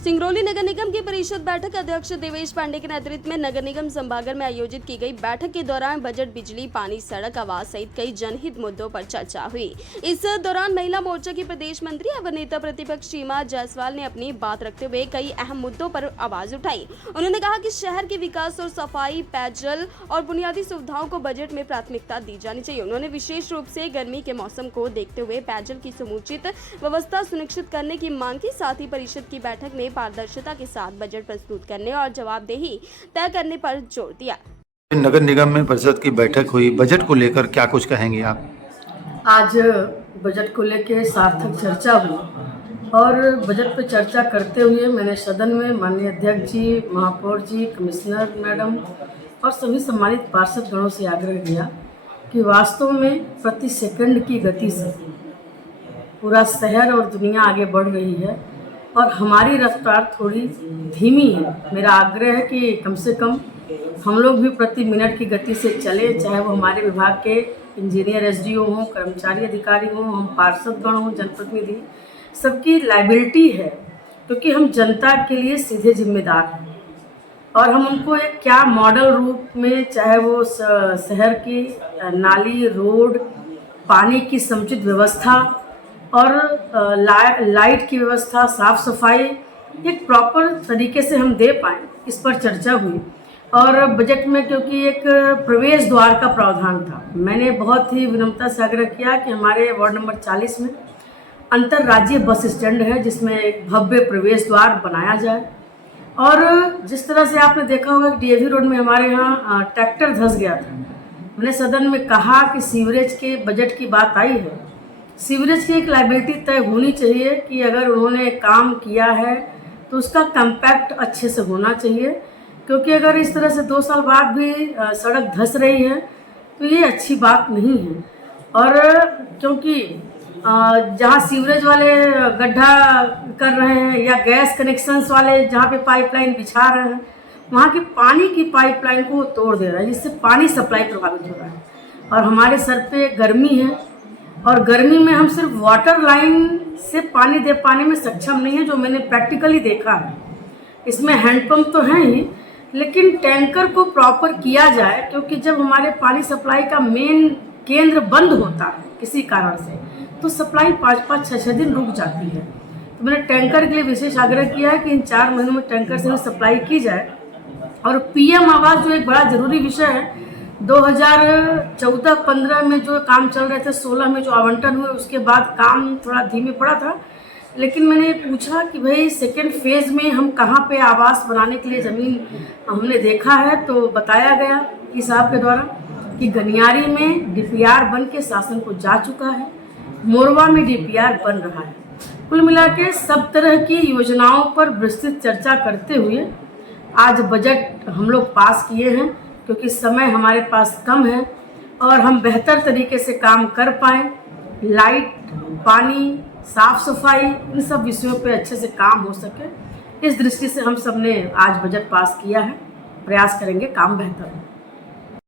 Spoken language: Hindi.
सिंगरौली नगर निगम की परिषद बैठक अध्यक्ष देवेश पांडे के नेतृत्व में नगर निगम सभागार में आयोजित की गई बैठक के दौरान बजट, बिजली, पानी, सड़क, आवास सहित कई जनहित मुद्दों पर चर्चा हुई। इस दौरान महिला मोर्चा की प्रदेश मंत्री एवं नेता प्रतिपक्ष सीमा जायसवाल ने अपनी बात रखते हुए कई अहम मुद्दों पर आवाज उठाई। उन्होंने कहा कि शहर के विकास और सफाई, पेयजल और बुनियादी सुविधाओं को बजट में प्राथमिकता दी जानी चाहिए। उन्होंने विशेष रूप से गर्मी के मौसम को देखते हुए पेयजल की समुचित व्यवस्था सुनिश्चित करने की मांग की। साथ ही परिषद की बैठक में पारदर्शिता के साथ बजट प्रस्तुत करने और जवाबदेही तय करने पर जोर दिया। नगर निगम में परिषद की बैठक हुई, बजट को लेकर क्या कुछ कहेंगे आप? आज बजट को लेकर सार्थक चर्चा हुई और बजट पर चर्चा करते हुए मैंने सदन में माननीय अध्यक्ष जी, महापौर जी, कमिश्नर मैडम और सभी सम्मानित पार्षद गणों से आग्रह किया कि वास्तव में प्रति सेकंड की गति से पूरा शहर और दुनिया आगे बढ़ रही है और हमारी रफ्तार थोड़ी धीमी है। मेरा आग्रह है कि कम से कम हम लोग भी प्रति मिनट की गति से चले, चाहे वो हमारे विभाग के इंजीनियर, एसडीओ हों, कर्मचारी अधिकारी हों, हम पार्षदगण हों, जनप्रतिनिधि, सबकी लायबिलिटी है क्योंकि हम जनता के लिए सीधे जिम्मेदार हैं और हम उनको एक क्या मॉडल रूप में, चाहे वो शहर की नाली, रोड, पानी की समुचित व्यवस्था और लाइट की व्यवस्था, साफ सफाई एक प्रॉपर तरीके से हम दे पाएँ, इस पर चर्चा हुई। और बजट में क्योंकि एक प्रवेश द्वार का प्रावधान था, मैंने बहुत ही विनम्रता से आग्रह किया कि हमारे वार्ड नंबर 40 में अंतर्राज्यीय बस स्टैंड है जिसमें एक भव्य प्रवेश द्वार बनाया जाए। और जिस तरह से आपने देखा होगा कि डीएवी रोड में हमारे यहाँ ट्रैक्टर धंस गया था, मैंने सदन में कहा कि सीवरेज के बजट की बात आई है, सीवरेज की एक लायबिलिटी तय होनी चाहिए कि अगर उन्होंने काम किया है तो उसका कम्पैक्ट अच्छे से होना चाहिए, क्योंकि अगर इस तरह से 2 साल बाद भी सड़क धंस रही है तो ये अच्छी बात नहीं है। और क्योंकि जहाँ सीवरेज वाले गड्ढा कर रहे हैं या गैस कनेक्शंस वाले जहाँ पे पाइपलाइन बिछा रहे हैं, वहाँ की पानी की पाइपलाइन को तोड़ दे रहा है, जिससे पानी सप्लाई प्रभावित हो रहा है। और हमारे सर पे गर्मी है और गर्मी में हम सिर्फ वाटर लाइन से पानी दे पाने में सक्षम नहीं है, जो मैंने प्रैक्टिकली देखा है। इसमें हैंडपम्प तो हैं ही, लेकिन टैंकर को प्रॉपर किया जाए, क्योंकि जब हमारे पानी सप्लाई का मेन केंद्र बंद होता है किसी कारण से तो सप्लाई 5-5, 6-6 दिन रुक जाती है। तो मैंने टैंकर के लिए विशेष आग्रह किया है कि इन 4 महीनों में टैंकर से सप्लाई की जाए। और पीएम आवास जो एक बड़ा ज़रूरी विषय है, 2014-15 में जो काम चल रहे थे, 16 में जो आवंटन हुए उसके बाद काम थोड़ा धीमे पड़ा था, लेकिन मैंने पूछा कि भाई सेकेंड फेज़ में हम कहाँ पे आवास बनाने के लिए ज़मीन हमने देखा है, तो बताया गया कि साहब के द्वारा कि गनियारी में डीपीआर बन के शासन को जा चुका है, मोरवा में डीपीआर बन रहा है। कुल मिला के सब तरह की योजनाओं पर विस्तृत चर्चा करते हुए आज बजट हम लोग पास किए हैं, क्योंकि समय हमारे पास कम है और हम बेहतर तरीके से काम कर पाएँ। लाइट, पानी, साफ सफाई, इन सब विषयों पे अच्छे से काम हो सके, इस दृष्टि से हम सब ने आज बजट पास किया है। प्रयास करेंगे काम बेहतर हो।